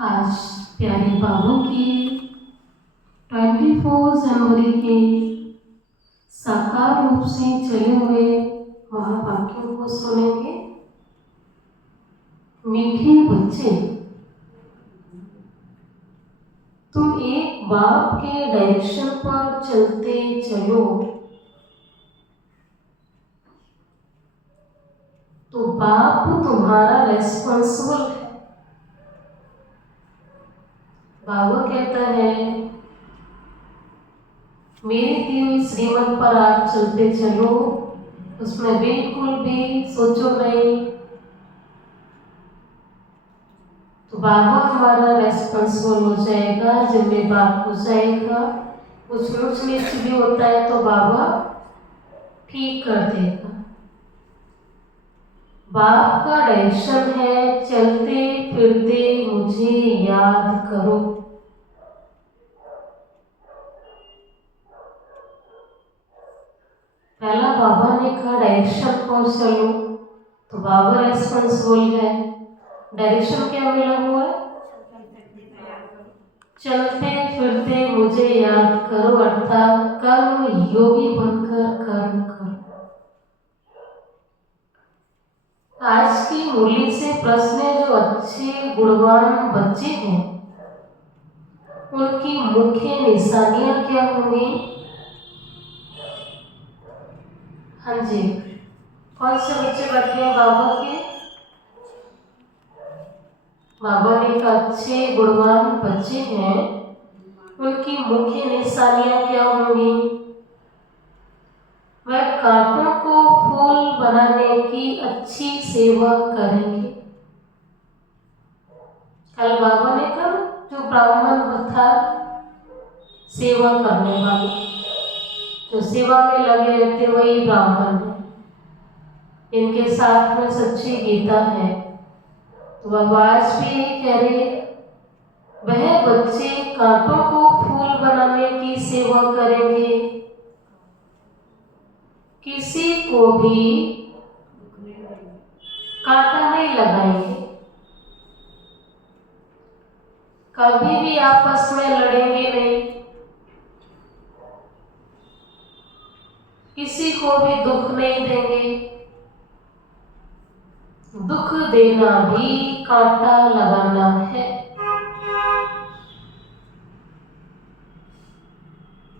आज प्यारे बाबू की 24 जनवरी के साकार रूप से चले हुए महावाक्यों को सुनेंगे। मीठे बच्चे, तुम एक बाप के डायरेक्शन पर चलते चलो तो बाप तुम्हारा रेस्पॉन्सिबल है। बाबा कहता है मेरी दी हुई श्रीमत पर आप चलते चलो, उसमें बिल्कुल भी सोचो नहीं, तो बाबा हमारा रेस्पॉन्सिबल हो जाएगा, जिम्मेदार हो जाएगा। कुछ ऊंच नीच भी होता है तो बाबा ठीक कर देगा। बाप का डायरेक्शन है चलते फिरते मुझे याद करो। पहला बाबा ने कहा डायरेक्शन पर चलो, तो बाबा रेस्पॉन्सिबल है। डायरेक्शन क्या मिला हुआ है? चलते फिरते मुझे याद करो, अर्थात कर्म योगी बनकर कर्म करो। आज की मुरली से प्रश्न है, जो अच्छे गुणवान बच्चे हैं उनकी मुख्य निशानियां क्या होंगी? हाँ जी, कौन से बच्चे बैठे हैं बाबा के? बाबा ने कहा अच्छे गुणवान बच्चे हैं, उनकी मुख्य निशानियां क्या होंगी? वह कांटों को फूल बनाने की अच्छी सेवा करेंगे। कल बाबा ने कहा जो ब्राह्मण था सेवा करने वाले, जो सेवा में लगे रहते वही ब्राह्मण है, इनके साथ में सच्ची गीता है। तो अब आज भी यही कह रहे, वह बच्चे कांटों को फूल बनाने की सेवा करेंगे, किसी को भी कांटा नहीं लगाएंगे, कभी भी आपस में लड़ेंगे नहीं, किसी को भी दुख नहीं देंगे। दुख देना भी कांटा लगाना है।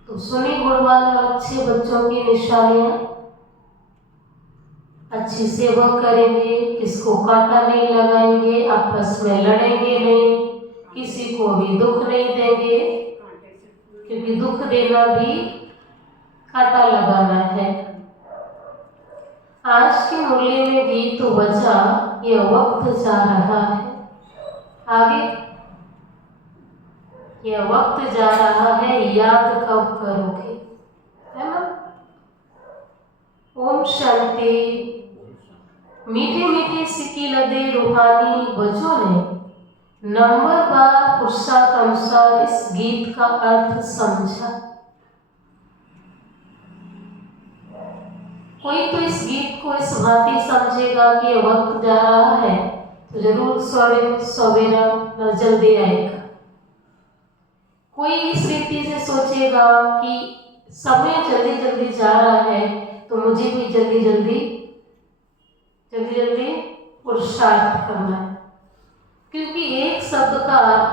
तो सुनी गुणवान और अच्छे बच्चों की निशानियां, अच्छी सेवा करेंगे, किसको कांटा नहीं लगाएंगे, आपस में लड़ेंगे नहीं, किसी को भी दुख नहीं देंगे, क्योंकि दुख देना भी कांटा लगाना है। आज की मुरली में गीत बजा, यह वक्त जा रहा है आगे, यह वक्त जा रहा है, याद कब करोगे, है ना? ओम शांति। मीठे मीठे सिक्की लदे रूहानी बच्चों ने नंबरवार पुरुषार्थ अनुसार इस गीत का अर्थ समझा। कोई तो इस गीत को इस भांति समझेगा कि वक्त जा रहा है तो जरूर सवेरा जल्दी आएगा। कोई इस रीति से सोचेगा कि समय जल्दी जल्दी जा रहा है तो मुझे भी जल्दी जल्दी पुरुषार्थ करना है, क्योंकि एक शब्द का अर्थ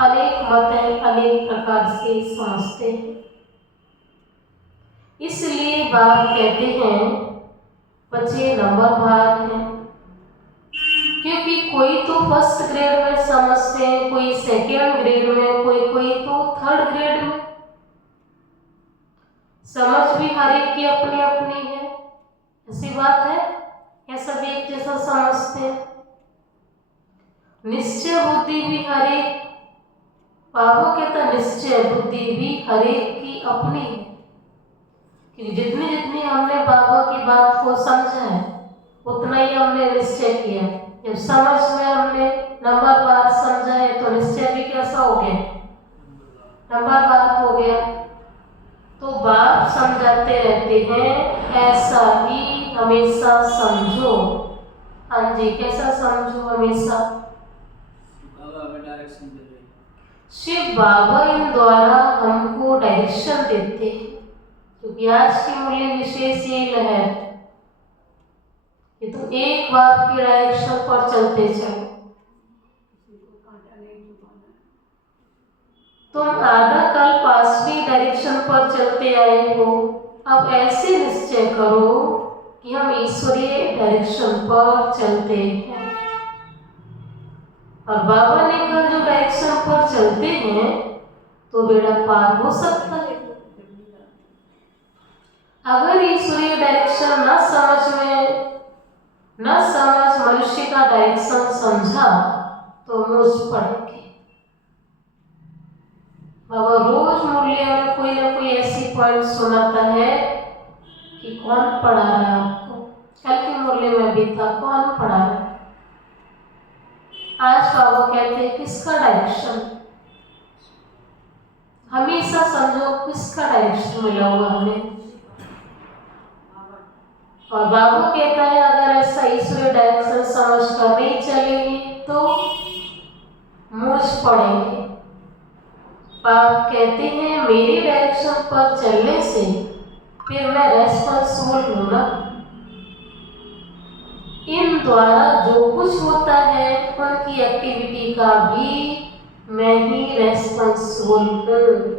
अनेक मत है, अनेक प्रकार से समझते हैं। इसलिए बाप कहते हैं बच्चे नंबरवार हैं, क्योंकि कोई तो फर्स्ट ग्रेड में समझते हैं, कोई सेकेंड ग्रेड में, कोई तो थर्ड ग्रेड में। समझ भी हर एक की अपनी अपनी है, ऐसी बात है, या सब एक जैसा समझते हैं? निश्चय बुद्धि भी हर एक, बाबा कहता निश्चय बुद्धि भी हर एक की अपनी है, कि जितनी जितनी हमने बाबा की बात को समझा है उतना ही हमने निश्चय किया। जब समझ में हमने नंबरवार समझा है तो निश्चय भी कैसा हो गया? नंबरवार हो गया। तो बाप समझाते रहते हैं ऐसा ही हमेशा समझो। हाँ जी, कैसा समझो? हमेशा शिव बाबा इन द्वारा हमको डायरेक्शन देते हैं, क्योंकि आज की मूल्य विशेष ये लहर कि तुम एक बार के डायरेक्शन पर चलते चलो। तुम आधा कल पांचवी डायरेक्शन पर चलते आए हो, अब ऐसे निश्चय करो कि हम ईश्वरीय डायरेक्शन पर चलते हैं। और बाबा ने कहा जो डायरेक्शन पर चलते हैं तो बेड़ा पार हो सकता है। अगर ईश्वरीय डायरेक्शन न समझ मनुष्य का डायरेक्शन समझा तो मुझ पड़ेंगे। बाबा रोज मुरलिया में कोई ना कोई ऐसी पॉइंट सुनाता है कि कौन पढ़ा रहा है आपको। कल की मुरली में भी था, कौन पढ़ा रहा है। आज बाबा कहते हैं किसका डायरेक्शन, हमेशा समझो किसका डायरेक्शन मिला हुआ हमें। और बाबा कहता है अगर ऐसा ईश्वरीय डायरेक्शन समझ कर नहीं चलेंगे तो मूर्छ पड़ेंगे। बाबा कहते हैं मेरी डायरेक्शन पर चलने से फिर मैं रेस्पॉन्सिबल हूं ना, इन द्वारा जो कुछ होता है उनकी एक्टिविटी का भी मैं ही रेस्पॉन्सिबल हूं।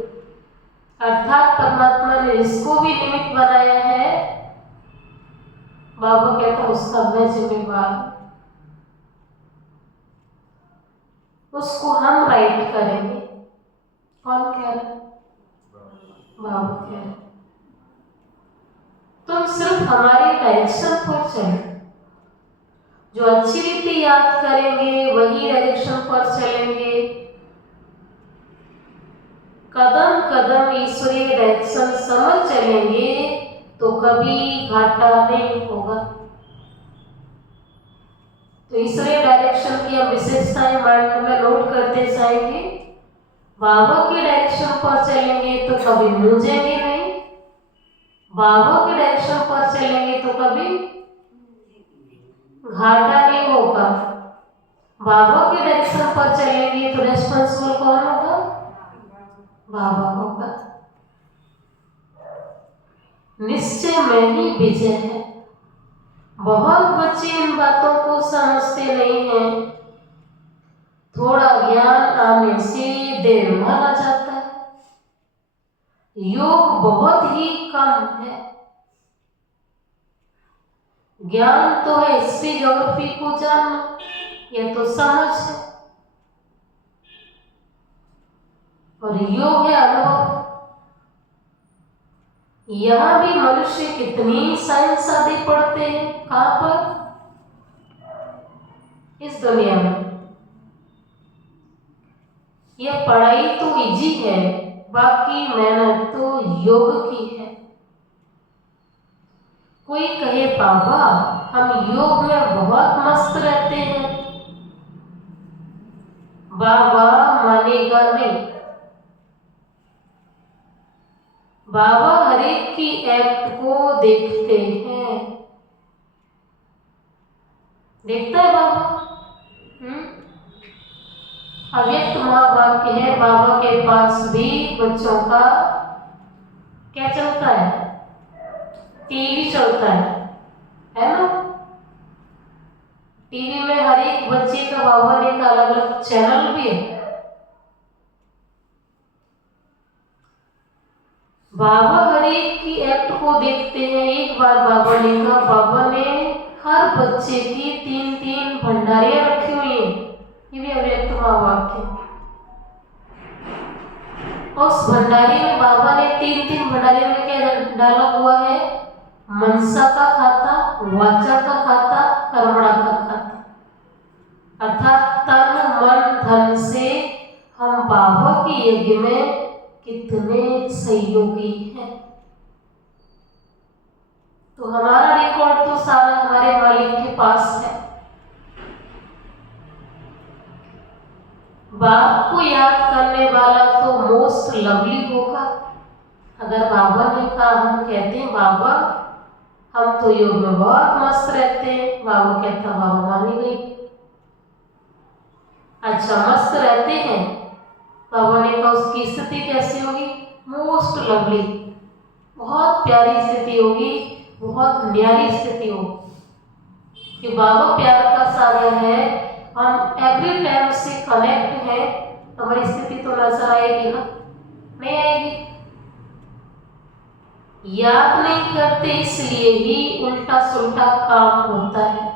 अर्थात परमात्मा ने इसको भी निमित्त बनाया है, बाबा कहता उसका मैं जिम्मेवार, उसको हम राइट करेंगे। कौन कह रहा है? बाबा कह रहे तुम सिर्फ हमारे डायरेक्शन पर चलो, जो अच्छी रीति याद करेंगे वही डायरेक्शन पर चलेंगे। कदम कदम ईश्वरीय डायरेक्शन समझ चलेंगे तो कभी घाटा नहीं होगा। तो ईश्वरीय डायरेक्शन की हम विशेषताएं माइंड में नोट करते जाएंगे। बाबा के डायरेक्शन पर चलेंगे तो कभी मूंझेंगे नहीं, बाबा के डायरेक्शन पर चलेंगे तो कभी घाटा नहीं होगा। बाबा के डायरेक्शन पर चलेंगे तो रेस्पॉन्सिबल कौन होगा? बाबा होगा। निश्चय में ही विजय है। बहुत बच्चे इन बातों को समझते नहीं हैं। थोड़ा ज्ञान आने से देर माना जाता है। योग बहुत ही कम है। ज्ञान तो है हिस्ट्री ज्योग्राफी को जानना, यह तो समझ है, और योग है अनुभव। यहां भी मनुष्य कितनी साइंस आदि पढ़ते हैं, कहां पर? इस दुनिया में। यह पढ़ाई तो इजी है, बाकी मेहनत तो योग की है। कोई कहे बाबा हम योग में बहुत मस्त रहते हैं, बाबा मानेगा नहीं। बाबा हरेक की एक्ट को देखते हैं। देखता है बाबा। अव्यक्त महावाक्य है, बाबा के पास भी बच्चों का क्या चलता है? टीवी चलता है ना? टीवी में हर एक बच्चे का बाबा ने का अलग अलग चैनल भी है। बाबा हर एक की एक्ट को देखते हैं। एक बार बाबा ने कहा, बाबा ने हर बच्चे की 3-3 भंडारियां रखी हुई हैं। ये भी अव्यक्त महावाक्य है। उस भंडारी में बाबा ने 3-3 भंडारियों में क्या डाला हुआ है? मनसा का खाता, वाचा का खाता, कर्मणा का खाता। अर्थात तन मन धन से हम बाबा के यज्ञ में कितने सहयोगी हैं। तो हमारा रिकॉर्ड तो सारा हमारे मालिक के पास है। बाप को याद करने वाला तो मोस्ट लवली होगा। अगर बाबा ने कहा, हम कहते हैं बाबा हम तो योग में बहुत मस्त रहते हैं, बाबा कहता बाबा मानी गई। अच्छा मस्त रहते हैं, बाबा ने कहा उसकी स्थिति कैसी होगी? मोस्ट लवली, बहुत प्यारी स्थिति होगी, बहुत न्यारी स्थिति होगी। कि बाबा प्यार का सागर है, हम एवरी टाइम से कनेक्ट हैं, तो हमारी स्थिति तो नजर आएगी ना? नहीं आएगी। याद नहीं करते इसलिए ही उल्टा सुल्टा काम होता है।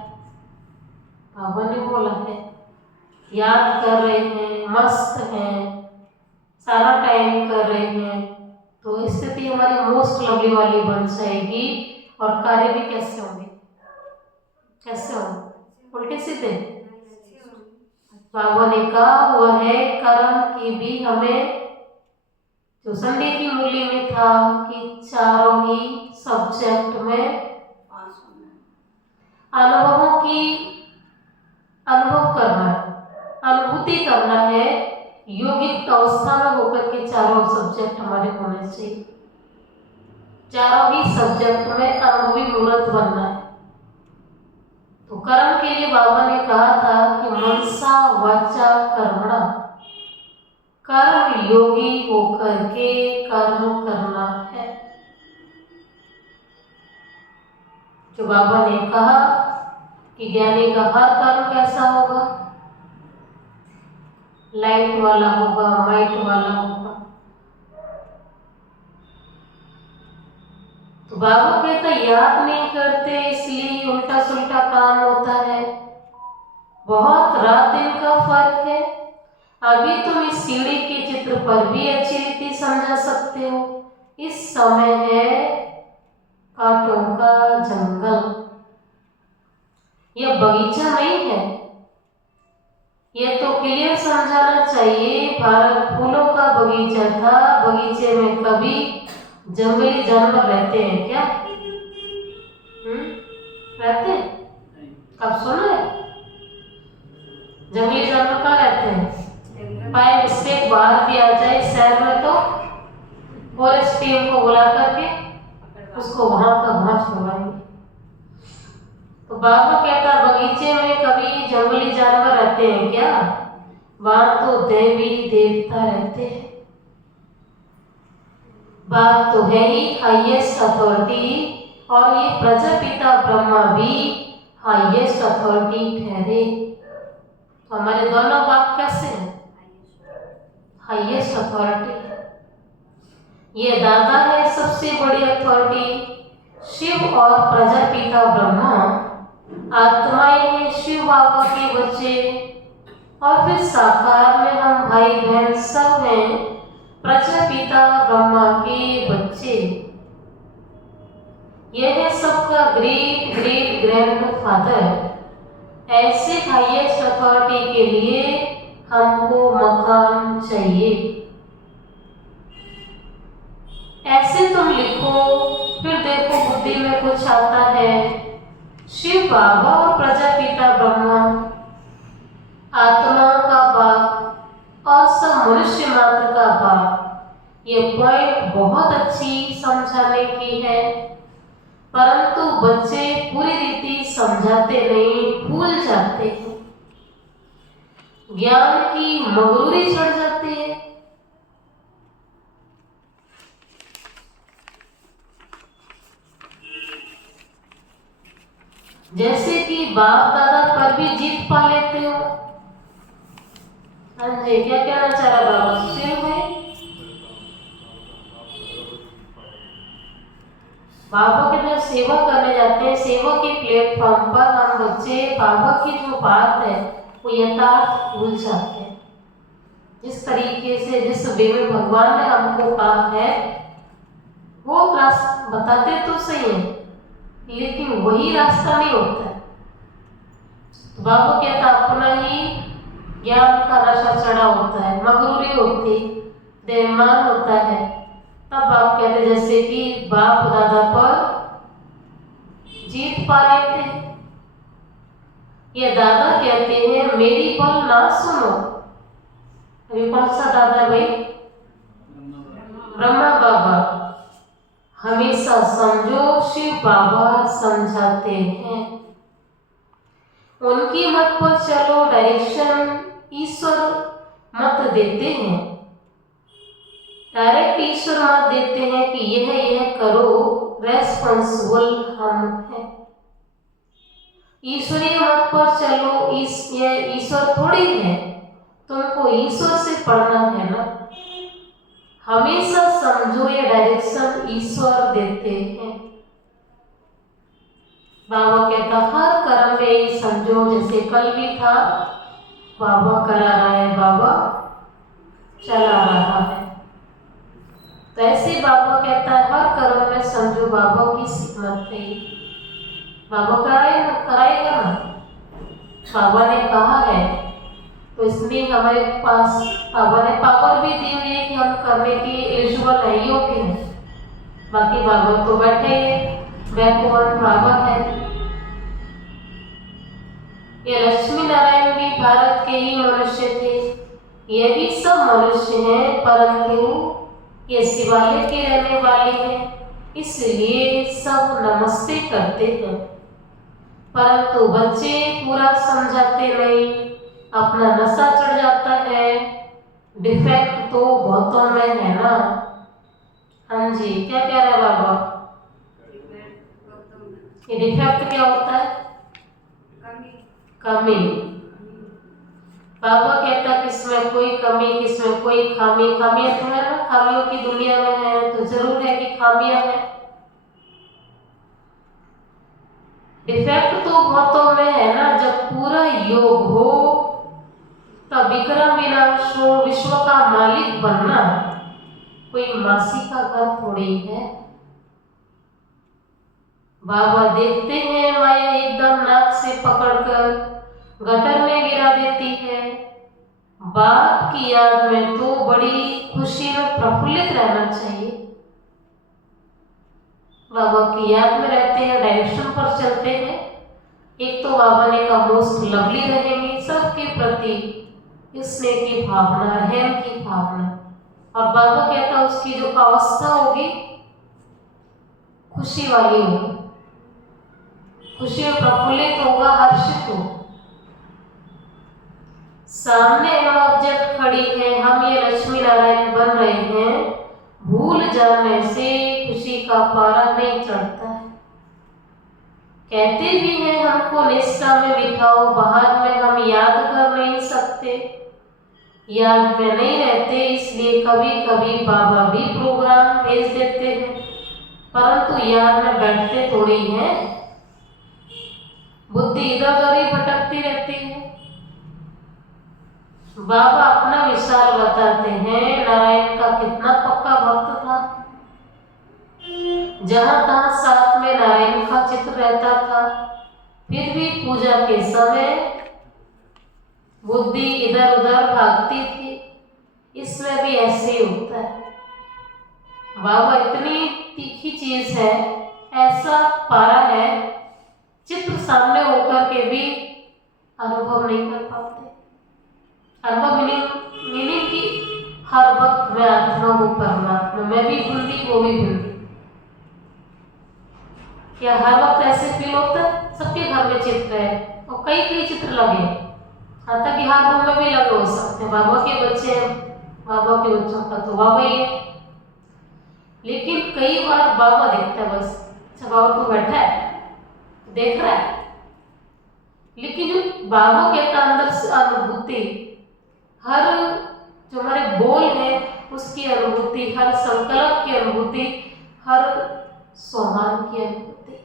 बाबा ने बोला है, याद कर रहे हैं, मस्त हैं, सारा टाइम कर रहे हैं, तो स्थिति हमारी मोस्ट लवली वाली बन जाएगी और कार्य भी कैसे होंगे? कैसे होंगे? उल्टे सीधे। बाबा ने कहा वह है कर्म की भी हमें, जो संडे की मूल्य में था कि चारों ही सब्जेक्ट में अनुभवों की अनुभव करना है, अनुभूति करना है, योगिक अवस्था में होकर के चारों सब्जेक्ट हमारे होने चाहिए। चारों ही सब्जेक्ट में अनुभवी मूर्त बनना है। तो कर्म के लिए बाबा ने कहा था कि मनसा वाचा कर्मणा, कर्म योगी होकर के कर्म करना है। जो बाबा ने कहा कि ज्ञानी का हर कर्म कैसा होगा? लाइट वाला होगा, माइट वाला होगा। तो बाबा कहता याद नहीं करते इसलिए उल्टा सुल्टा काम होता है। बहुत रात दिन का फर्क है। अभी तुम इस सीढ़ी के चित्र पर भी अच्छी रीति समझा सकते हो। इस समय है कांटों का जंगल, यह बगीचा नहीं है। यह तो क्लियर समझाना चाहिए, भारत फूलों का बगीचा था। बगीचे में कभी जंगली जानवर रहते हैं क्या? रहते हैं? कब सुना है? जंगली जानवर कहाँ रहते हैं? बाय मिस्टेक बाहर भी आ जाए शहर में तो फॉरेस्ट टीम को बुला करके उसको वहां का वहां छुड़वाएंगे। तो बाबा कहता बगीचे में कभी जंगली जानवर रहते हैं क्या? वहां तो देवी देवता रहते हैं। बात तो है ही हाईएस्ट अथॉरिटी, और ये प्रजापिता ब्रह्मा भी हाईएस्ट अथॉरिटी ठहरे। तो हमारे दोनों बाप कैसे हैं? Highest authority. ये दादा है सबसे बड़ी अथॉरिटी, शिव और प्रजापिता ब्रह्मा। आत्माएं हैं शिव बाबा के बच्चे, और फिर साकार में हम भाई बहन सब हैं प्रजापिता ब्रह्मा के बच्चे। यह है सबका ग्रेट ग्रेट ग्रैंडफादर। ऐसे हाईएस्ट अथॉरिटी के लिए हमको मकान चाहिए। ऐसे तुम लिखो, फिर देखो बुद्धि में कुछ आता है। शिव बाबा और प्रजापिता ब्रह्मा आत्मा का बाप और सब मनुष्य मात्र का बाप। ये पॉइंट बहुत अच्छी समझाने की है, परंतु बच्चे पूरी रीति समझाते नहीं, भूल जाते हैं। ज्ञान की मगरूरी चढ़ जाती है। जैसे कि बाप दादा पर भी जीत पा लेते हो। हाँ जी, क्या कहना चाह रहा बाबा? शिव में बाबा के जो सेवा करने जाते हैं, सेवा के प्लेटफॉर्म पर हम बच्चे बाबा की जो बात है वो यथार्थ भूल जाते हैं। जिस तरीके से जिस वे में भगवान ने हमको कहा है वो रास्ता बताते तो सही है, लेकिन वही रास्ता नहीं होता है। तो बाबा कहता अपना ही ज्ञान का नशा चढ़ा होता है, मगरूरी होती, देहमान होता है। तब आप कहते जैसे कि बाप दादा पर जीत पा लेते हैं। ये दादा कहते हैं मेरी बात ना सुनो। अभी कौन सा दादा भाई? ब्रह्मा बाबा। हमेशा समझो शिव बाबा समझाते हैं, उनकी मत पर चलो, डायरेक्शन ईश्वर मत देते हैं। डायरेक्ट ईश्वर मत देते हैं कि यह करो, रेस्पॉन्सिबल हम हैं। ईश्वरीय मत पर चलो, यह ईश्वर थोड़ी है, तुमको ईश्वर से पढ़ना है ना। हमेशा समझो ये डायरेक्शन ईश्वर देते हैं। बाबा कहता हर कर्म में ये समझो, जैसे कल भी था, बाबा करा रहा है, बाबा चला रहा है। तो ऐसे बाबा कहता है हर कर्म में समझो बाबा की हिम्मत है। बाबा कराएगा ना, बाबा ने कहा है, तो इसलिए हमारे पास बाबा ने पावर भी दी हुई है कि हम करने के एलिजिबल है, योग्य है। बाकी बाबा तो बैठे हैं, बैकवर्ड बाबा है। ये लक्ष्मी नारायण भी भारत के ही मनुष्य थे, ये भी सब मनुष्य हैं, परंतु ये शिवालय के रहने वाले हैं, इसलिए सब नमस्ते करते हैं। परंतु बच्चे पूरा समझाते नहीं, अपना नशा चढ़ जाता है। डिफेक्ट तो बहुतों में है ना। हाँ जी, क्या कह रहे हैं बाबा? ये डिफेक्ट क्या होता है? कमी। बाबा कहता किसमें कोई कमी, किसमें कोई खामी। खामियां तो है ना, खामियों की दुनिया में है, तो जरूर है कि खामियां हैं। डिफेक्ट तो बहुतों में है ना। जब पूरा योग हो तब विक्रम विनाश हो, विश्व का मालिक बनना कोई मासी का घर थोड़ी है। बाबा देखते हैं माया एकदम नाक से पकड़कर गटर में गिरा देती है। बाप की याद में तो बड़ी खुशी में प्रफुल्लित रहना चाहिए। बाबा की याद में रहते हैं, डायरेक्शन पर चलते हैं। एक तो बाबा ने कहा मोस्ट लवली रहेंगे सबके प्रति, स्नेह की भावना, रहम की भावना। और बाबा कहता उसकी जो अवस्था होगी खुशी वाली होगी, खुशी में प्रफुल्लित होगा, हर्षित हो। सामने ऑब्जेक्ट खड़ी है, हम ये लक्ष्मी नारायण बन रहे हैं, भूल जाने से खुशी का पारा नहीं चढ़ता है। कहते भी हैं हमको निष्ठा में बिठाओ, बाद में हम याद कर नहीं सकते, याद में नहीं रहते, इसलिए कभी कभी बाबा भी प्रोग्राम भेज देते हैं, परंतु याद में बैठते थोड़ी हैं। बुद्धि इधर उधर ही भटकती रहती है। बाबा अपना विशाल बताते हैं, नारायण का कितना पक्का भक्त था। जहां तहां साथ में नारायण का चित्र रहता था, फिर भी पूजा के समय बुद्धि इधर उधर भागती थी। इसमें भी ऐसे ही होता है। बाबा इतनी तीखी चीज है, ऐसा पारा है, चित्र सामने होकर के भी अनुभव नहीं कर पाते। अनुभव मीनिंग की हर वक्त मैं आत्मा हूँ परमात्मा, मैं भी भूलती वो भी भूलती। क्या हर वक्त ऐसे फील होता है? सबके घर में चित्र है और कई कई चित्र लगे, यहाँ तक कि हर रूम में भी लगे हो सकते हैं। बाबा के बच्चे हैं, बाबा के बच्चों का तो बाबा ही है, लेकिन कई बार बाबा दिखता है बस, अच्छा बाबा तो बैठा है देख रहा है, लेकिन जो बाबा कहता अंदर से अनुभूति, हर जो हमारे बोल है उसकी अनुभूति, हर संकल्प की अनुभूति, हर सम्मान की अनुभूति।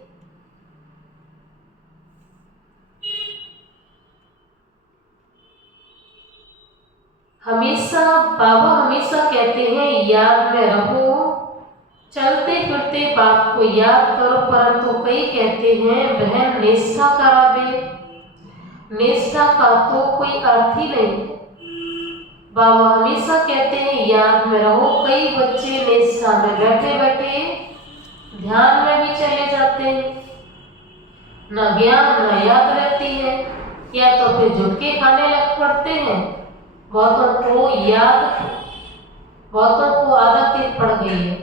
हमेशा बाबा हमेशा कहते हैं याद में रहो, चलते फिरते बाप को याद करो, परंतु कई कहते हैं बहन निष्ठा करावे, निष्ठा का तो कोई अर्थ ही नहीं है। बाबा हमेशा कहते हैं याद में रहो। कई बच्चे निष्ठा में बैठे बैठे ध्यान में भी चले जाते हैं, न ज्ञान न याद रहती है, या तो फिर झुटके खाने लग पड़ते हैं। बहुतों को आदत पड़ गई है।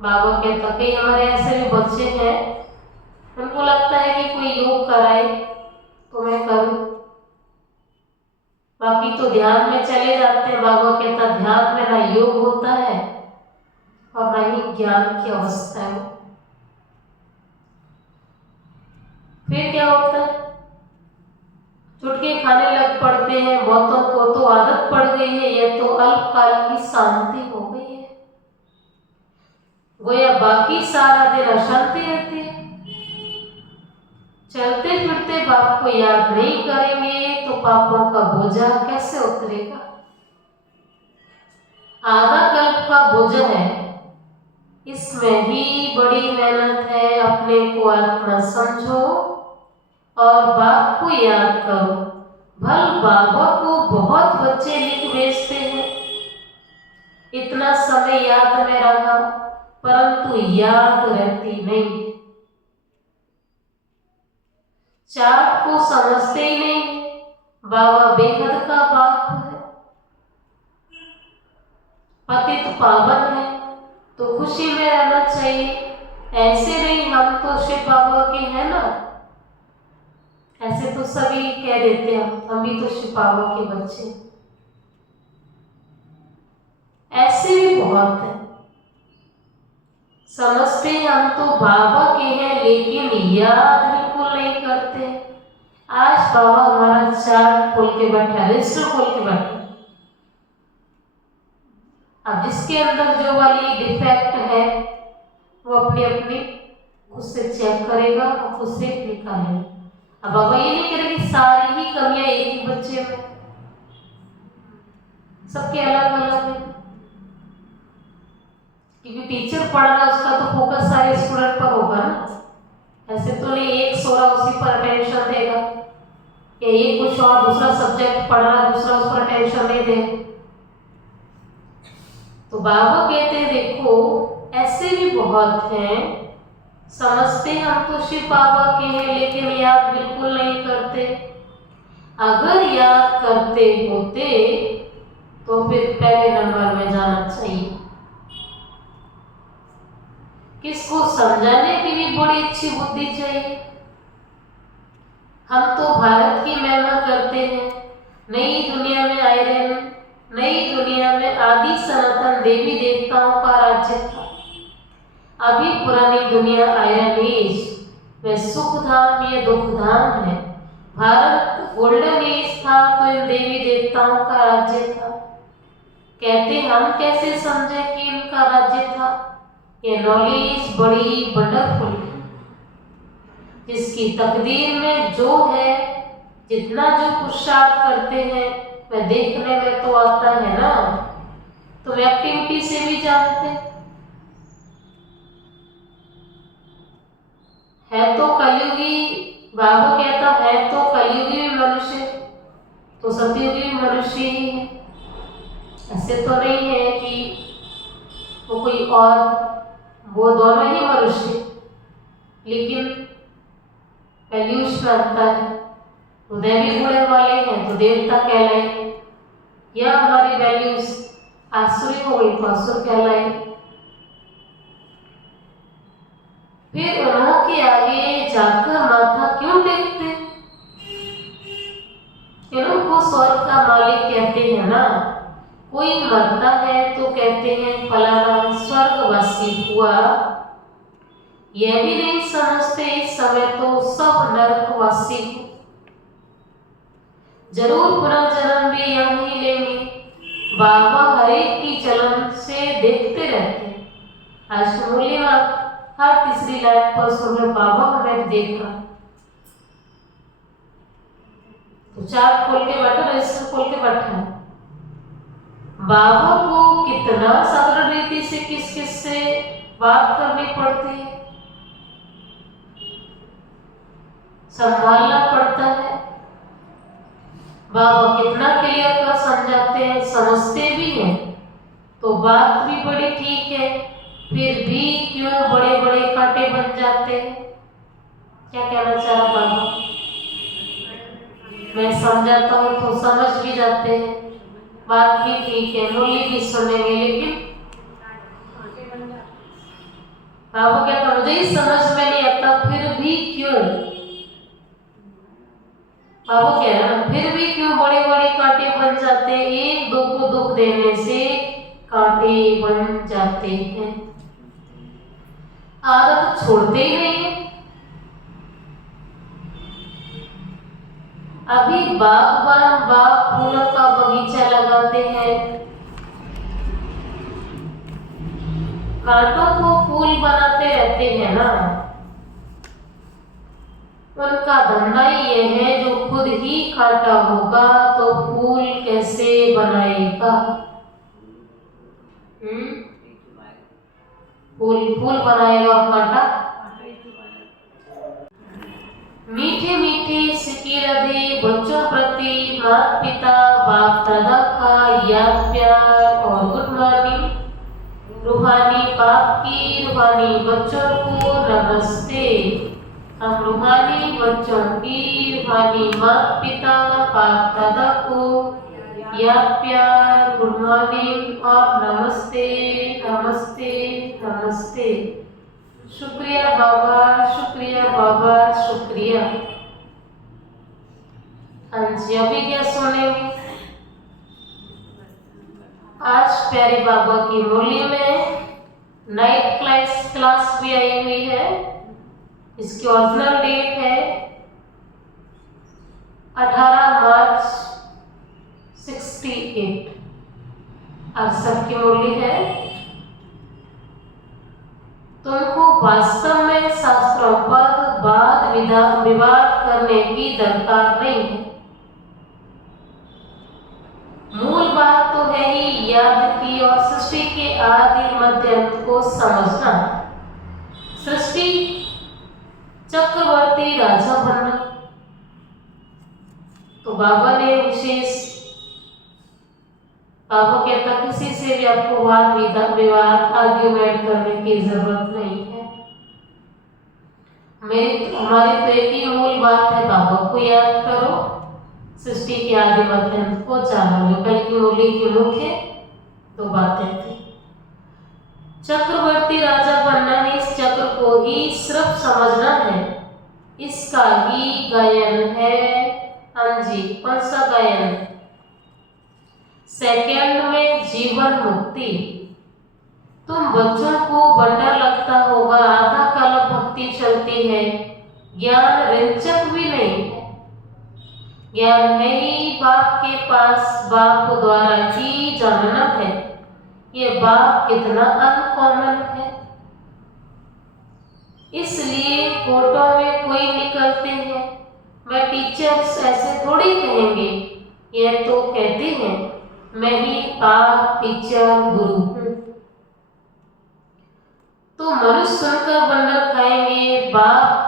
बाबा कहता कई हमारे ऐसे भी बच्चे हैं, उनको लगता है कि कोई योग कराए तो मैं करूं। बाकी तो ध्यान में चले जाते हैं। बाबा कहता ध्यान में ना योग होता है और ना ही ज्ञान की अवस्था है। फिर क्या होता है, चुटके खाने लग पड़ते हैं। बहुतों को तो आदत पड़ गई है, यह तो अल्पकाल की शांति हो गई है। गोया बाकी सारा दिन अशांति रहती है। चलते फिरते बाप को याद नहीं करेंगे तो पापों का बोझा कैसे उतरेगा। आधा कल्प का बोझा है, इसमें भी बड़ी मेहनत है। अपने को आत्मा समझो और बाप को याद करो। भल बाबा को बहुत बच्चे लिख भेजते हैं, इतना समय याद में रहा, परंतु याद रहती नहीं। चार्ट को समझते ही नहीं। बाबा बेहद का बाप है, पतित पावन है, तो खुशी में रहना चाहिए। ऐसे नहीं हम तो शिव बाबा के हैं ना, ऐसे तो सभी कह देते हैं हम भी तो शिव बाबा के बच्चे। ऐसे भी बहुत है, समझते हम तो बाबा के हैं लेकिन याद बिल्कुल नहीं करते। आज बाबा हमारा चार्ट खोल के बैठा, रजिस्टर खोल के बैठा। अब जिसके अंदर जो वाली डिफेक्ट है वो अपनी अपनी खुद से चेक करेगा और खुद से निकालेगा। अब बाबा ये नहीं करेंगे सारी ही कमियां एक ही बच्चे में, सबके अलग अलग है। क्योंकि टीचर पढ़ रहा है उसका तो फोकस सारे स्टूडेंट पर होगा ना। ऐसे तो नहीं एक सोरा उसी पर अटेंशन देगा, या ये कुछ और दूसरा सब्जेक्ट पढ़ रहा दूसरा उस पर अटेंशन नहीं दे। तो बाबा कहते हैं देखो ऐसे भी बहुत हैं, समझते हम तो शिव बाबा के हैं लेकिन याद बिल्कुल नहीं करते। अगर याद करते होते तो फिर पहले नंबर में जाना चाहिए। किसको समझाने की भी बड़ी अच्छी बुद्धि चाहिए। हम तो भारत की महिमा करते हैं, नई दुनिया में आए रहने, नई दुनिया में आदि सनातन देवी देवताओं का राज्य था। अभी पुरानी दुनिया आयरन एज, वह सुख धाम या दुख धाम है। भारत गोल्डन एज था तो इन देवी देवताओं का राज्य था। कहते हम कैसे समझे कि इनका राज्य था। ये नॉलेज बड़ी वंडरफुल है, जिसकी तकदीर में जो है, जितना जो पुरुषार्थ करते हैं वह देखने में तो आता है ना। तुम एक्टिविटी से भी जानते है तो कलयुगी। बाबा कहता है तो कलयुगी भी मनुष्य तो सतयुगी भी मनुष्य ही है। ऐसे तो नहीं है कि वो कोई और, वो दोनों ही मनुष्य, लेकिन वैल्यूज में अंतर है। तो देवी गुण वाले हैं तो देवता कहलाएंगे, या हमारी वैल्यूज आसुरी हो गई तो असुर कहलाएंगे। फिर उन्होंने आगे जाकर माथा क्यों टेकते, इनको स्वर्ग का मालिक कहते हैं ना। कोई मरता है तो कहते हैं फलाना स्वर्गवासी हुआ, यह भी नहीं समझते इस समय तो सब नरकवासी हो। जरूर पुनर्जन्म भी यहीं लेंगे। बाबा हरेक की चलन से देखते रहते हैं। आज मूल्यवान हर तीसरी लाइन पर सुन रहे बाबा हमें देख रहा। तो चार्ट खोल के बैठा, रजिस्टर खोल के बैठा है। बाबा को कितना साधारण रीति से किस किस से बात करनी पड़ती है, संभालना पड़ता है। बाबा कितना क्लियर कर समझाते हैं, समझते भी हैं तो बात भी बड़ी ठीक है, फिर भी क्यों बड़े बड़े कांटे बन जाते हैं। क्या कहना चाह रहा बाबा, मैं समझाता हूँ तो समझ भी जाते हैं, बात भी ठीक है, मूल्य भी सुनेंगे, लेकिन बाबा कहता मुझे ही समझ में नहीं आता फिर भी क्यों। बाबा कह रहा फिर भी क्यों बड़े बड़े कांटे बन देने से कांटे बन जाते हैं। आदत छोड़ते ही नहीं है। अभी बागबान बाग फूलों का बगीचा लगाते हैं, कांटों को फूल बनाते रहते हैं ना। उनका धंधा ये है, जो खुद ही कांटा होगा तो फूल कैसे बनाएगा। फूल बनाएगा कांटा। मीठे मीठे सिकीरदे बच्चों प्रति माता पिता बाप दादा का याद प्यार और गुड मॉर्निंग। रूहानी बाप की रूहानी बच्चों को नमस्ते। हम रूहानी बच्चों की रूहानी माता पिता बाप दादा को याद प्यार गुड मॉर्निंग और नमस्ते नमस्ते नमस्ते। शुक्रिया बाबा, शुक्रिया बाबा, शुक्रिया। हाँ जी, अभी क्या सुनेंगे? आज प्यारे बाबा की मुरली में नाइट क्लास भी आई हुई है। इसकी ओरिजिनल डेट है 18 मार्च 68। आज सबकी मुरली है। तुमको वास्तव में शास्त्रों पर वाद विवाद करने की दरकार नहीं है। मूल बात तो है ही याद की और सृष्टि के आदि मध्य अंत को समझना। सृष्टि चक्रवर्ती राजा बनना। तो बाबा ने विशेष, बाबा कहता किसी से भी आपको वाद विवाद आर्ग्यूमेंट करने की जरूरत नहीं है। हमारी तो एक ही मूल बात है, बाबा को याद करो, सृष्टि के आदि मध्य अंत को जानो। जो कल की मुरली की मुख्य दो बातें थी। चक्रवर्ती राजा बनना है, इस चक्र को ही सिर्फ समझना है। इसका ही गायन है। हाँ जी, कौन सा गायन? सेकंड में जीवन मुक्ति। तुम बच्चों को बंडा लगता होगा, आधा काल भक्ति चलती है, ज्ञान रिंचक भी नहीं है। ज्ञान है ही बाप के पास, बाप द्वारा ही जानना है। ये बाप कितना अनकॉमन है। इसलिए फोटो में कोई निकलते हैं, मैं टीचर्स ऐसे थोड़ी कहेंगे। ये तो कहते हैं मैं ही बाप टीचर गुरु हूँ। तो मनुष्य सुनकर बंडल खाएंगे, बाप